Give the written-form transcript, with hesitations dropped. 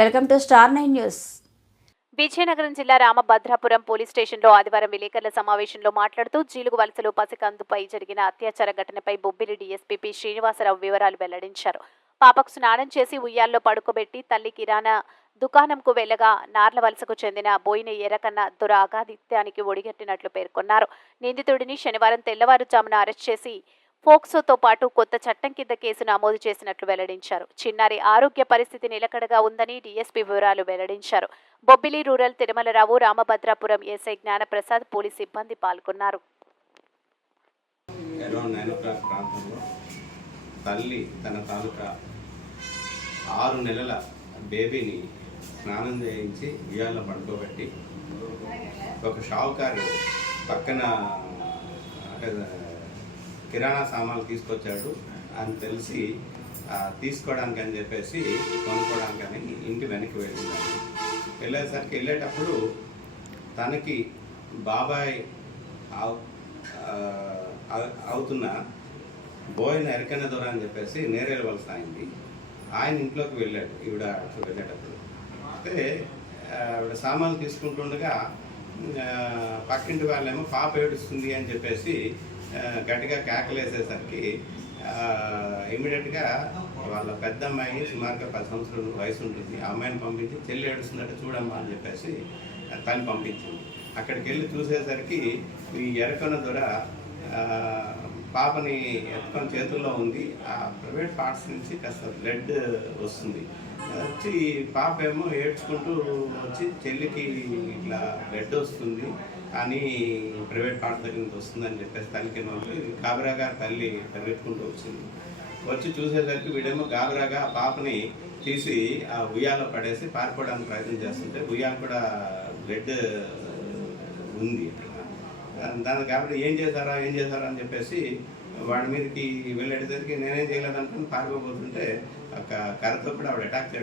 Welcome to star 9 news. Vizianagaram జిల్లా Ramabhadrapuram police స్టేషన్లో ఆదివారం విలేకరుల సమావేశంలో మాట్లాడుతూ జీలుగు వలసలో పసికందుపై జరిగిన అత్యాచార ఘటనపై బొబ్బిలి డీఎస్పీ పి శ్రీనివాసరావు వివరాలు వెల్లడించారు. పాపకు స్నానం చేసి ఉయ్యాల్లో పడుకోబెట్టి తల్లి కిరాణా దుకాణంకు వెళ్లగా నార్ల వలసకు చెందిన బోయిన ఎర్రకన్న దొర అఘాయిత్యానికి ఒడిగట్టినట్లు పేర్కొన్నారు. నిందితుడిని శనివారం తెల్లవారుజామున అరెస్ట్ చేసి పోక్సోతో పాటు కొత్త చట్టం కింద కేసు నమోదు చేసినట్లు వెల్లడించారు. చిన్నారి ఆరోగ్య పరిస్థితి నిలకడగా ఉందని డీఎస్పీ వివరాలు వెల్లడించారు. Bobbili rural Tirumalarao, Ramabhadrapuram SI Gnanaprasad, police సిబ్బంది పాల్గొన్నారు. తల్లి తన తాలూకా 6 నెలల బేబీని స్నానం చేయించి ఉయ్యాల్లో పడుకోబెట్టి ఒక షావుకారు పక్కన కిరాణా సామాన్లు తీసుకొచ్చాడు అని తెలిసి తీసుకోవడానికి అని చెప్పేసి కొనుక్కోవడానికని ఇంటి వెనక్కి వెళ్ళేసరికి వెళ్ళేటప్పుడు తనకి బాబాయ్ అవుతున్న బోయిన ఎరకన్న దొర అని చెప్పేసి నేరేల వలస అయింది. ఆయన ఇంట్లోకి వెళ్ళాడు ఈవిడ వెళ్ళేటప్పుడు. అయితే ఆవిడ సామాన్లు తీసుకుంటుండగా పక్కింటి వాళ్ళేమో పాప ఏడుస్తుంది అని చెప్పేసి గట్టిగా కేకలేసేసరికి ఇమీడియట్గా వాళ్ళ పెద్ద అమ్మాయి సుమారుగా 10 సంవత్సరాల వయసు ఉంటుంది. ఆ అమ్మాయిని పంపించి చెల్లి ఏడుస్తున్నట్టు చూడమ్మా అని చెప్పేసి తను పంపించింది. అక్కడికి వెళ్ళి చూసేసరికి ఈ ఎరకన్న దొర పాపని ఎత్తుకొని చేతుల్లో ఉంది. ఆ ప్రైవేట్ పార్ట్స్ నుంచి కాస్త బ్లడ్ వస్తుంది. వచ్చి పాప ఏమో ఏడ్చుకుంటూ వచ్చి చెల్లికి ఇట్లా బ్లడ్ వస్తుంది కానీ ప్రైవేట్ పార్ట్ దగ్గర నుంచి వస్తుందని చెప్పేసి తల్లికి గాబరాగా తల్లి పరిగెత్తుకుంటూ వచ్చింది. వచ్చి చూసేసరికి వీడేమో గాబరాగా పాపని తీసి ఆ ఉయ్యాలో పడేసి పారిపోవడానికి ప్రయత్నం చేస్తుంటే ఉయ్యాలు కూడా బ్లడ్ ఉంది. దాని కాబట్టి ఏం చేశారా అని చెప్పేసి వాడి మీదకి వెళ్ళేసరికి నేనేం చేయలేదనుకుని పారిపోతుంటే ఒక కర్రతో కూడా ఆవిడ అటాక్ చేయడం